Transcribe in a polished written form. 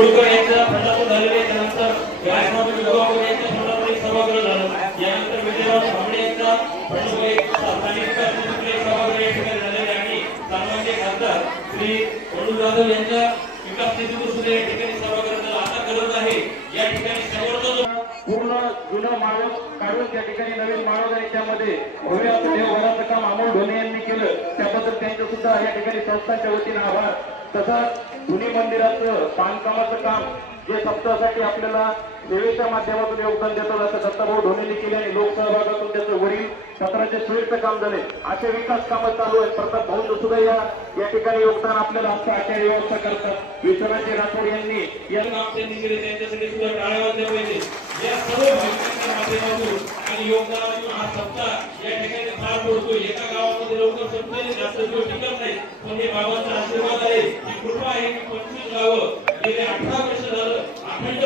कोडकर यांच्या फंडातून झालेले, त्यानंतर व्यासनाथ विभाग यांच्या फंडातून सभागृह झालं, यानंतर विजयराव भांबळे यांचा फंडातून स्थानिक विकास सभागृह या ठिकाणी झालेले आणि सन्माननीय खासदार श्री वरुण जाधव यांच्या विकास निधीतून सुद्धा या ठिकाणी सभागृह आता करत आहे। या ठिकाणी समोरचा पूर्ण जुनं माळव काढून त्या ठिकाणी नवीन माळव याच्यामध्ये भव्य देवघराचं काम अमोल ढोणे यांनी केलं, त्याबद्दल त्यांचं सुद्धा या ठिकाणी संस्थांच्या वतीने आभार। तसंच धुनी मंदिराचं बांधकामाचं काम जे सप्ताहासाठी आपल्याला सेवेच्या माध्यमातून योगदान देतात असं दत्ताभाऊ ढोणेंनी केले आणि लोकसहभागातून त्याचं वरील पत्राचे सुविधेचं काम झाले, असे विकास कामं चालू आहेत। प्रताप भाऊ सुद्धा या ठिकाणी योगदान आपल्याला असं आचार्य व्यवस्था करतात। विश्वनाथ राठोड यांनी या त्यांनी केले, त्यांच्यासाठी सुद्धा टाळ्या वाजल्या पाहिजे। या सर्व भाविकांच्या माध्यमातून आणि योगदानातून हा सप्ताह या ठिकाणी पार पडतो। एका गावामध्ये लवकर संपलेले जास्त दिवस टिकत नाही, पण हे बाबांचा आशीर्वाद आहे, ही कृपा आहे की 25 गावं गेले 18 वर्ष झालं अखंड